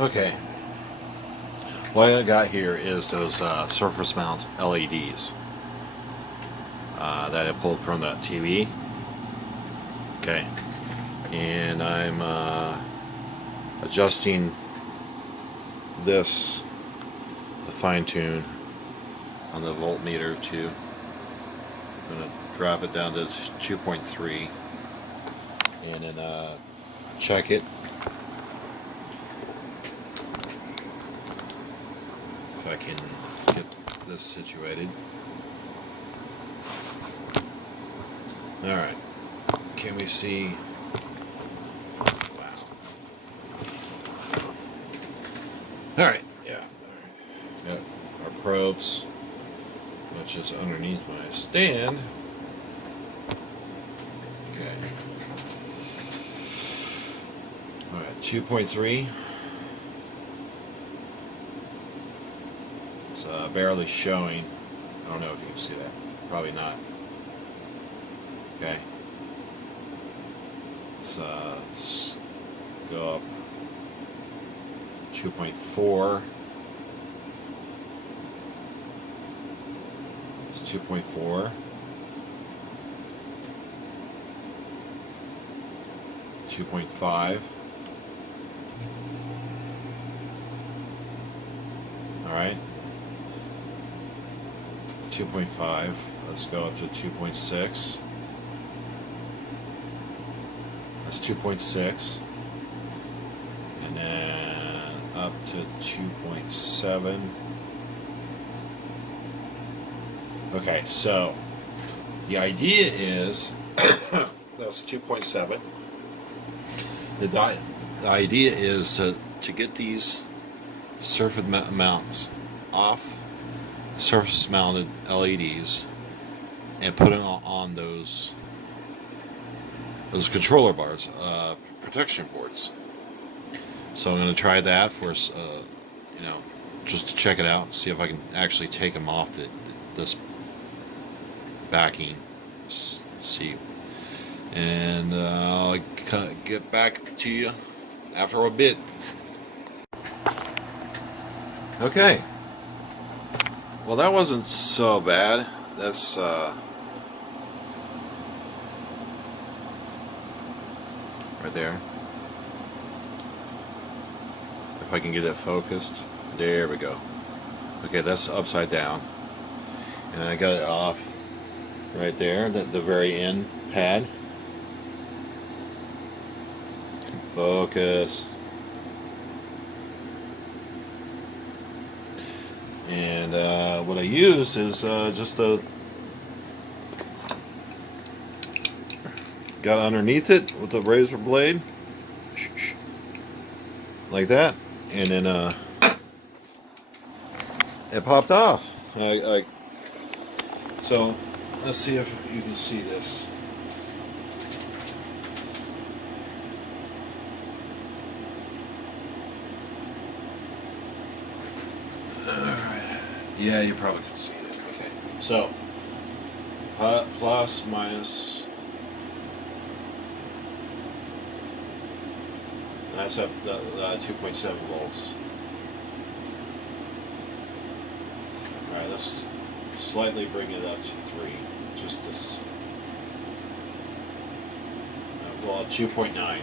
Okay, what I got here is those surface mount LEDs that I pulled from the TV. Okay, and I'm adjusting this, the fine tune on the voltmeter to, I'm going to drop it down to 2.3 and then check it. If I can get this situated. Alright, can we see? Wow. Alright, yeah. Alright. Got our probes, which is underneath my stand. Okay. Alright, 2.3. It's barely showing. I don't know if you can see that. Probably not. Okay. Let's go up 2.4. It's 2.4. 2.5. Alright. 2.5. Let's go up to 2.6. That's 2.6. And then up to 2.7. Okay, so the idea is that's 2.7. The idea is to get these surface mounts off surface mounted LEDs and put them on those controller bars, protection boards. So I'm going to try that for just to check it out, see if I can actually take them off this backing. See, and I'll get back to you after a bit. Okay. Well, that wasn't so bad. That's right there. If I can get it focused. There we go. Okay, that's upside down. And I got it off right there, the very end pad. Focus. And what I use is just got underneath it with the razor blade, like that, and then it popped off. So let's see if you can see this. Yeah, you probably can see it. Okay. So, plus, minus. That's up 2.7 volts. Alright, let's slightly bring it up to 3. Just this. Well, 2.9.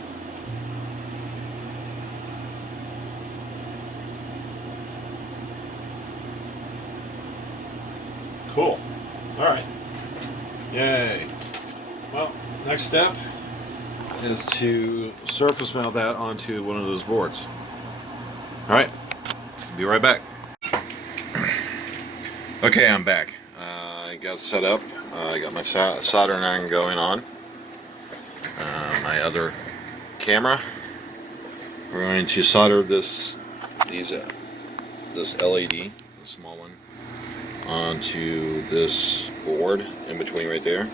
Cool. Alright. Yay. Well, next step is to surface mount that onto one of those boards. Alright. Be right back. Okay, I'm back. I got set up. I got my soldering iron going on. My other camera. We're going to solder this LED, the small one, onto this board in between right there,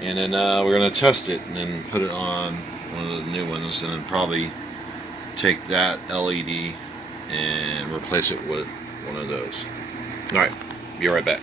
and then we're going to test it and then put it on one of the new ones, and then probably take that LED and replace it with one of those. Alright, be right back.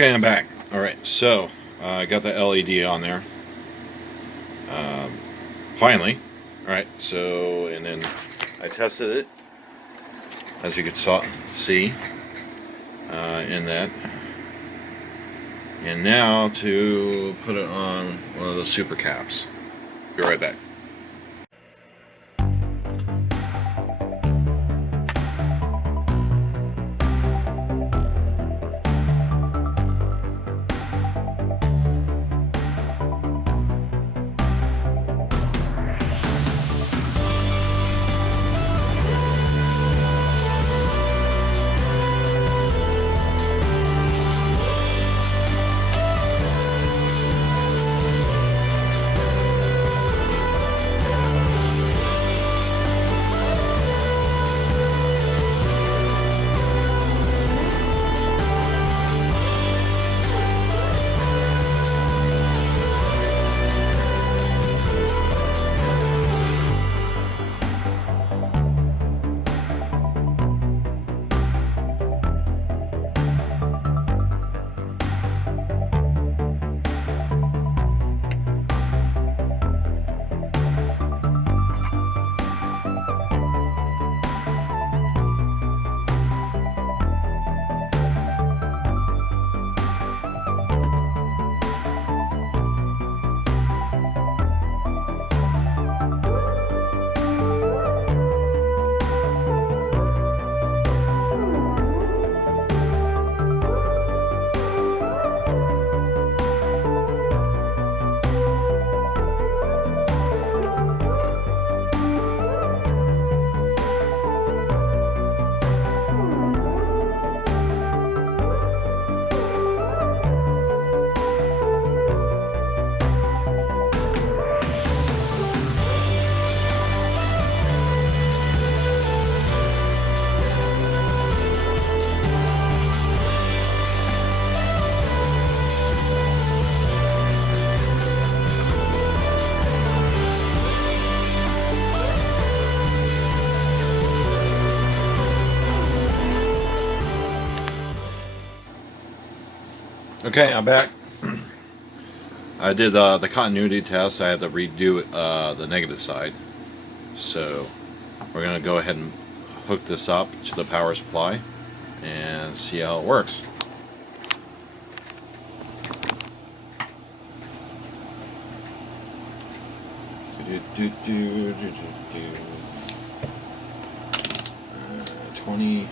Okay, I'm back. Alright, so I got the LED on there. Finally. Alright, so, and then I tested it, as you could see in that. And now to put it on one of the super caps. Be right back. Okay, I'm back. I did the continuity test. I had to redo the negative side. So we're going to go ahead and hook this up to the power supply and see how it works. Do, do, do, do, do. 20.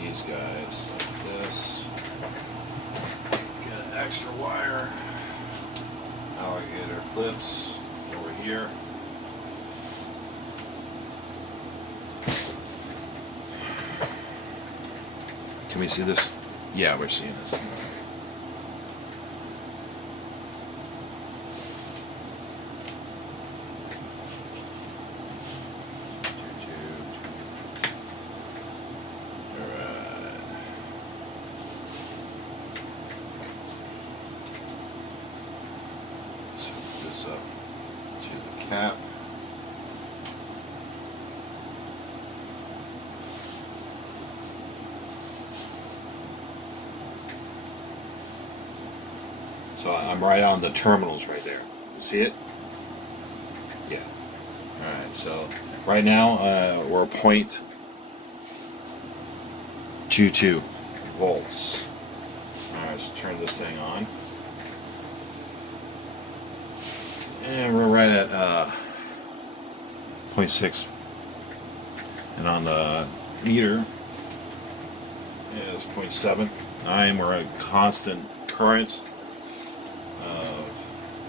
These guys like this. Get an extra wire. Alligator clips over here. Can we see this? Yeah, we're seeing this. Let's hook this up to the cap. So I'm right on the terminals right there. You see it? Yeah. Alright, so right now we're 0.22 volts. Alright, let's turn this thing on. And we're right at 0.6. And on the meter is 0.79. We're at constant current.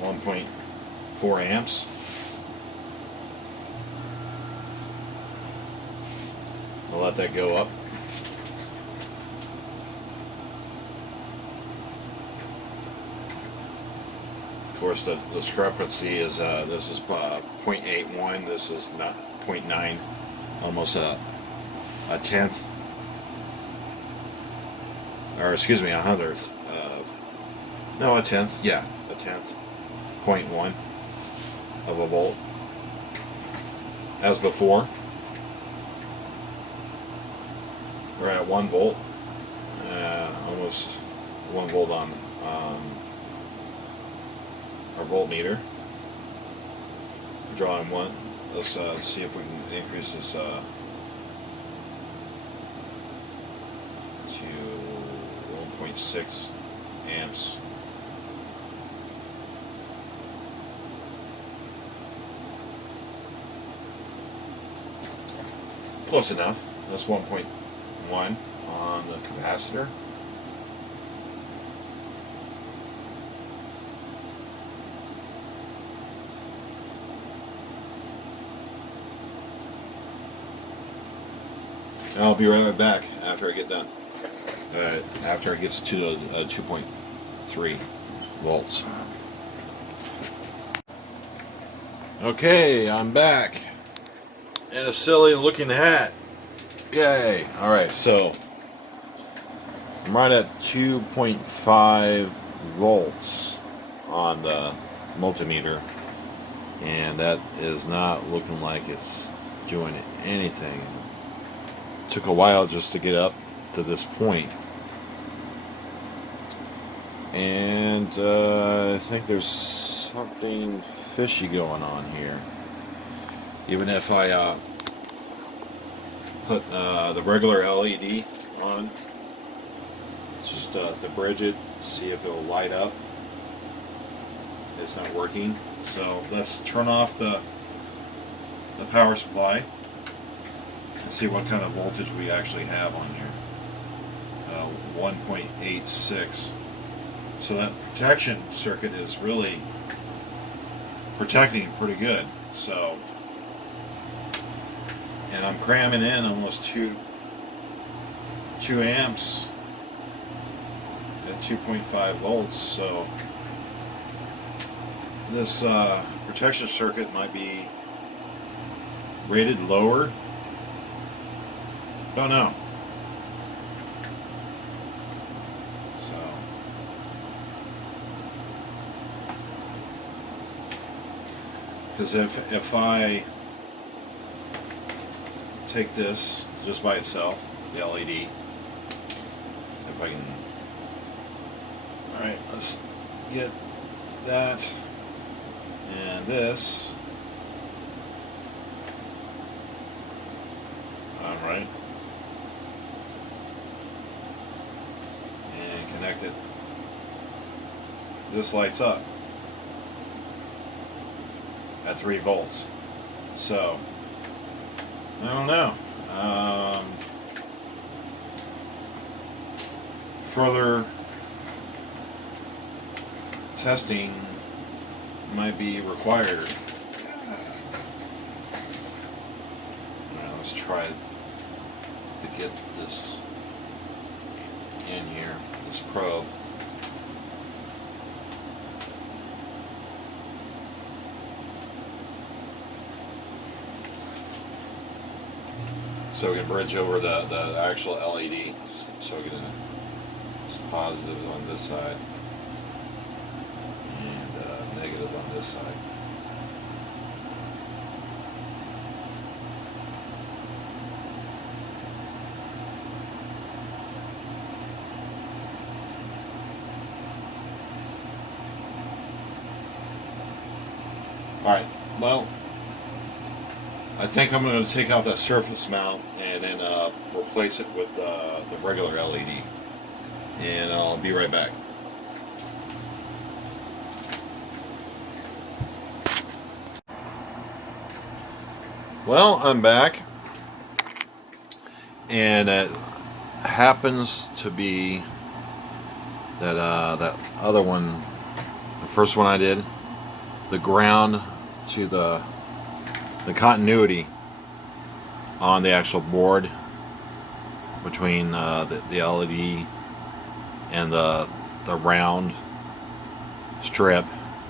1.4 amps. We'll let that go up. Of course, the discrepancy is this is 0.81. This is not 0.9, almost a tenth, or excuse me, a hundredth No, a tenth. Yeah, a tenth. 0.1 of a volt. As before, we're at 1 volt. Almost 1 volt on our voltmeter. Drawing 1. Let's see if we can increase this to 1.6 amps. Close enough. That's 1.1 on the capacitor. I'll be right back after I get done. After it gets to 2.3 volts. Okay, I'm back. And a silly looking hat. Yay. Alright, so I'm right at 2.5 volts on the multimeter. And that is not looking like it's doing anything. It took a while just to get up to this point. And I think there's something fishy going on here. Even if I put the regular LED on, just to bridge it, see if it'll light up. It's not working. So let's turn off the power supply and see what kind of voltage we actually have on here. 1.86. So that protection circuit is really protecting pretty good. So, and I'm cramming in almost 2 amps at 2.5 volts. So this protection circuit might be rated lower. Don't know. So because if I take this just by itself, the LED, if I can, alright, let's get that and this, alright, and connect it. This lights up at 3 volts. So I don't know. Further testing might be required. Alright, let's try to get this in here, this probe. So we can bridge over the actual LED. So we get it's positive on this side and negative on this side. Alright, well, I think I'm going to take out that surface mount and then replace it with the regular LED. And I'll be right back. Well, I'm back. And it happens to be that that other one, the first one I did, the ground to the continuity on the actual board between the LED and the round strip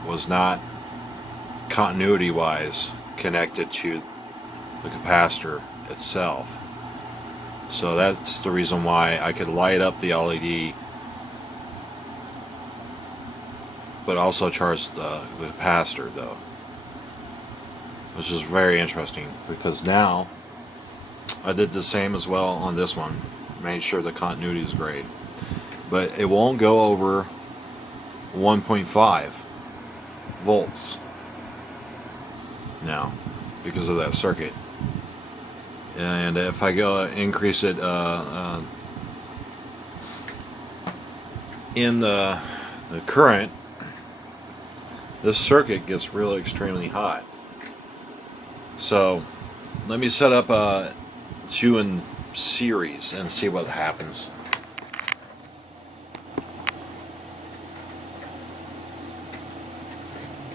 was not continuity wise connected to the capacitor itself. So that's the reason why I could light up the LED but also charged the capacitor though, which is very interesting because now I did the same as well on this one, made sure the continuity is great, but it won't go over 1.5 volts now because of that circuit. And if I go increase it in the current, this circuit gets really extremely hot. So let me set up 2 in series and see what happens.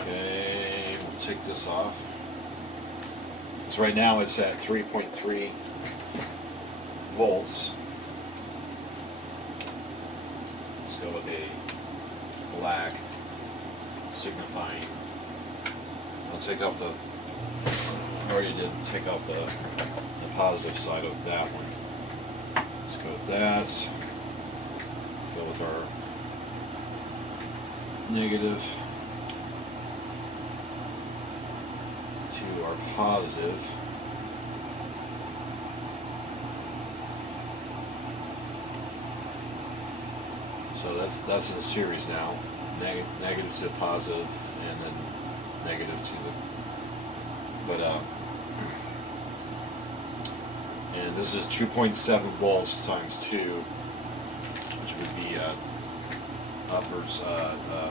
Okay, we'll take this off. So right now it's at 3.3 volts. Let's go with a black signifying. I'll take off the, I already did take off the positive side of that one. Let's go with that. Go with our negative to our positive. So that's in series now. Negative to positive, and then negative to the. But and this is 2.7 volts times 2, which would be upwards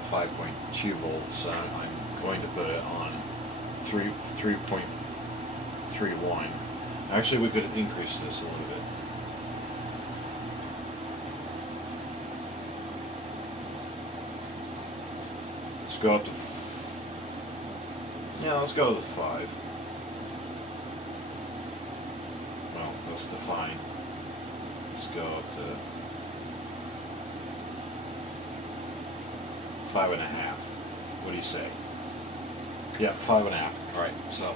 5.2 volts. I'm going to put it on 3.31. Actually, we could increase this a little bit. Let's go up to, let's go to 5. Well, that's fine. Let's go up to 5.5. What do you say? Yeah, 5.5. All right, so.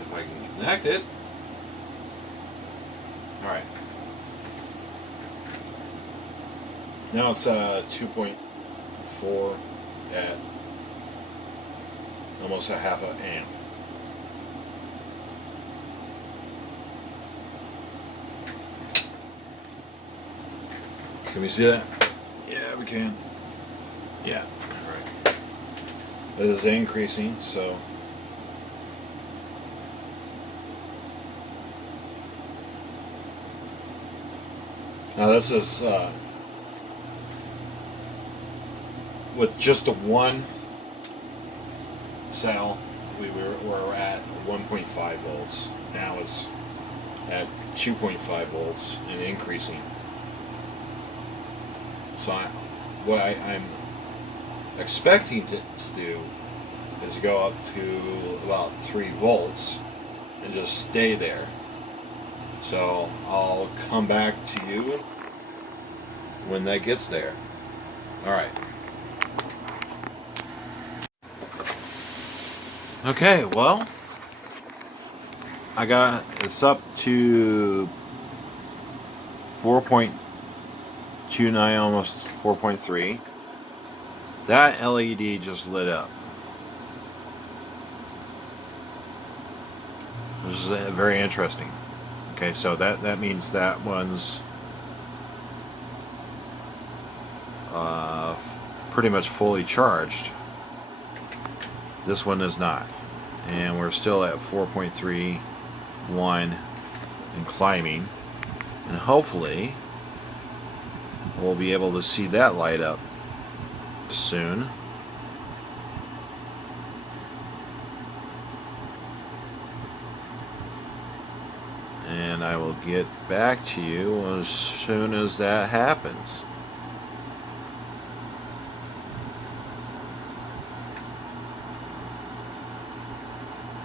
If I can connect it. All right. Now it's 2.4 at almost a half an amp. Can we see that? Yeah, we can. Yeah. All right. It is increasing, so. Now this is with just a one cell, we were at 1.5 volts. Now it's at 2.5 volts and increasing. So what I'm expecting to do is go up to about 3 volts and just stay there. So I'll come back to you when that gets there. All right. Okay, well, it's up to 4.29, almost 4.3. That LED just lit up. This is very interesting. Okay, so that means that one's pretty much fully charged. This one is not. And we're still at 4.31 and climbing. And hopefully we'll be able to see that light up soon. And I will get back to you as soon as that happens.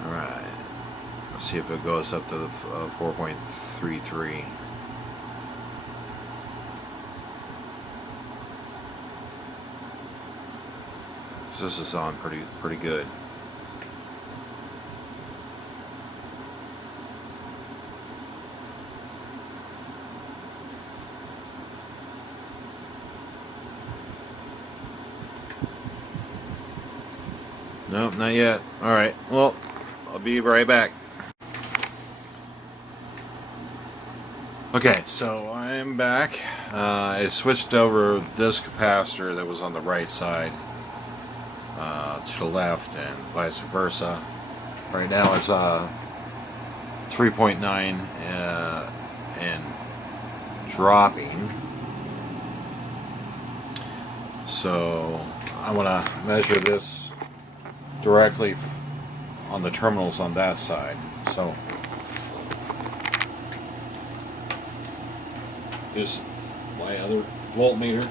Alright. Let's see if it goes up to the 4.33. So this is on pretty good. Nope, not yet. Alright, well, I'll be right back. Okay, so I'm back. I switched over this capacitor that was on the right side to the left and vice versa. Right now it's 3.9 and dropping. So I want to measure this directly on the terminals on that side. So here's my other voltmeter.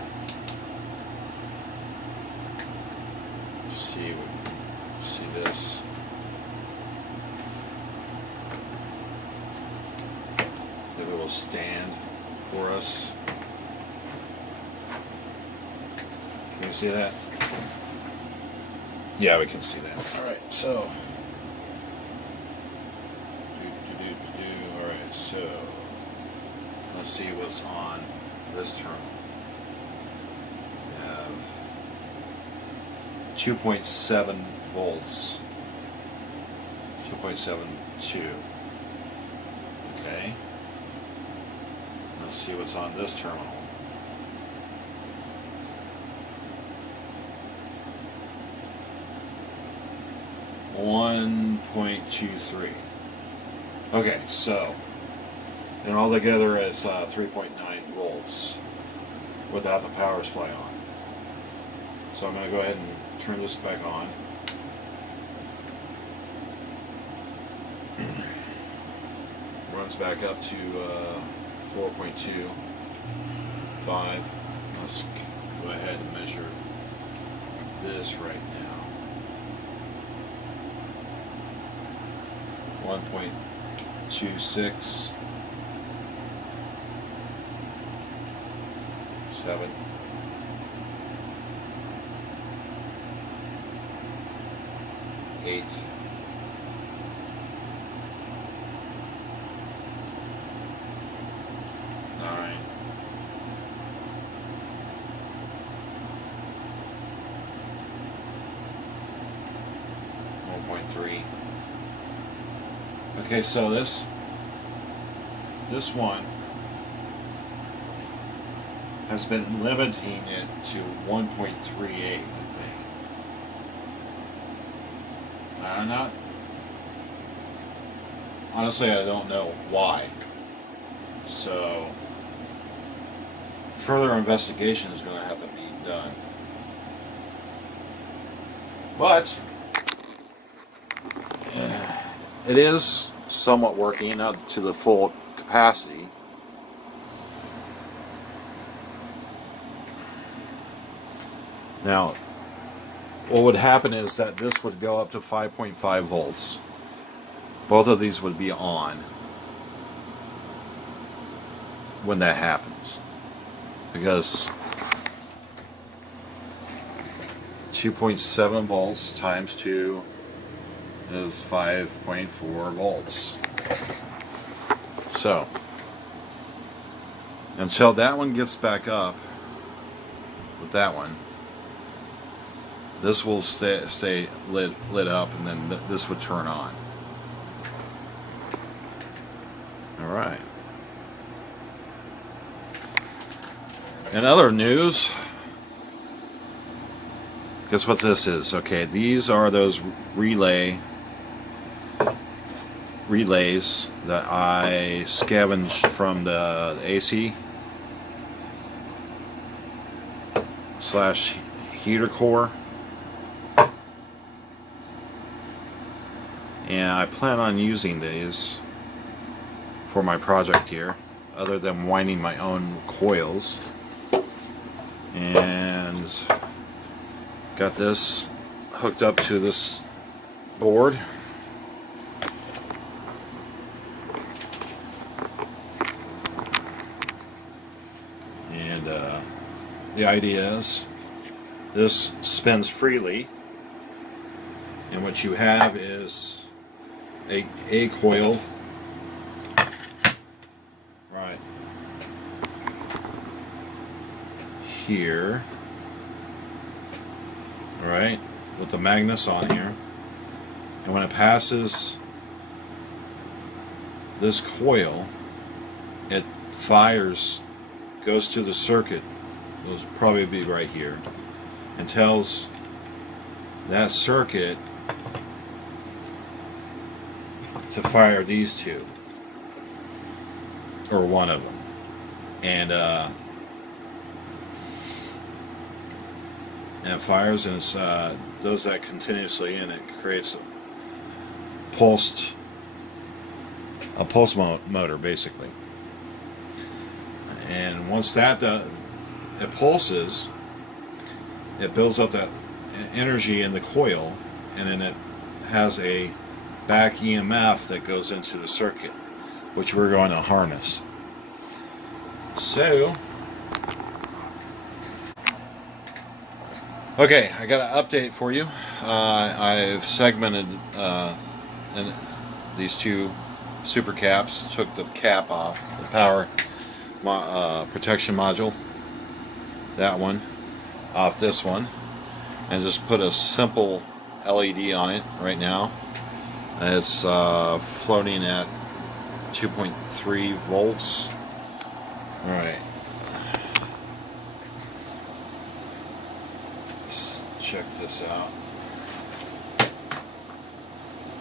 See this. If it will stand for us. Can you see that? Yeah, we can see that. Alright, so. Alright, so. Let's see what's on this terminal. We have 2.7 volts. 2.72. Okay. Let's see what's on this terminal. 1.23. Okay, so and all together it's 3.9 volts without the power supply on. So I'm going to go ahead and turn this back on. Runs back up to 4.25. Let's go ahead and measure this right now. 1.26. 7. 8. 9. 1.3. Okay, so this one has been limiting it to 1.38, I think. I'm not. Honestly, I don't know why. So, further investigation is going to have to be done. But it is somewhat working, not to the full capacity. Now, what would happen is that this would go up to 5.5 volts. Both of these would be on when that happens. Because 2.7 volts times 2 is 5.4 volts. So, until that one gets back up with that one, this will stay lit up, and then this would turn on. All right. In other news, guess what this is? Okay, these are those relays that I scavenged from the AC / heater core. And I plan on using these for my project here, other than winding my own coils. And got this hooked up to this board. And the idea is this spins freely, and what you have is a coil right here, right, with the magnets on here, and when it passes this coil, it fires, goes to the circuit, it'll probably be right here, and tells that circuit to fire these two, or one of them, and it fires, and it does that continuously, and it creates a pulse motor basically. And once that it pulses, it builds up that energy in the coil, and then it has a back EMF that goes into the circuit, which we're going to harness. So, okay, I got an update for you. I've segmented these two super caps, took the cap off, the power protection module, that one, off this one, and just put a simple LED on it right now. It's floating at 2.3 volts. Alright. Let's check this out.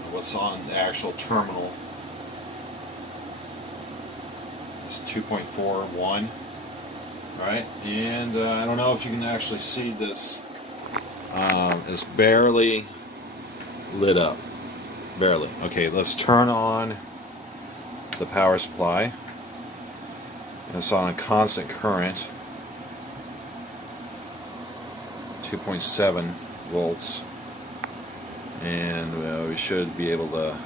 What's on the actual terminal? It's 2.41, right? And I don't know if you can actually see this. It's barely lit up. Barely. Okay, let's turn on the power supply. It's on a constant current, 2.7 volts, and we should be able to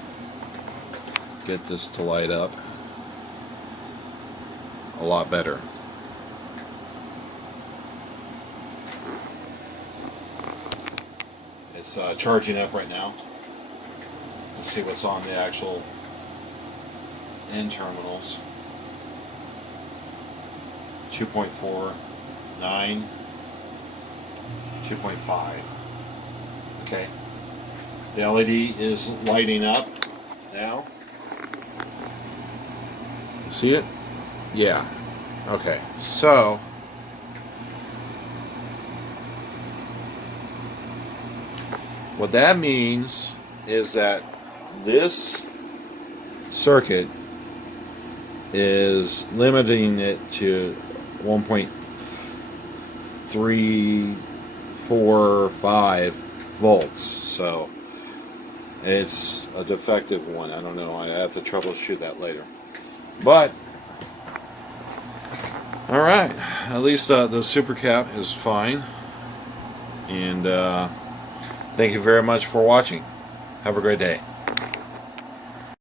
get this to light up a lot better. It's charging up right now. Let's see what's on the actual end terminals. 2.49, 2.5. Okay. The LED is lighting up now. See it? Yeah. Okay. So, what that means is that this circuit is limiting it to 1.345 volts, so it's a defective one. I don't know, I have to troubleshoot that later, but alright, at least the super cap is fine, and thank you very much for watching. Have a great day.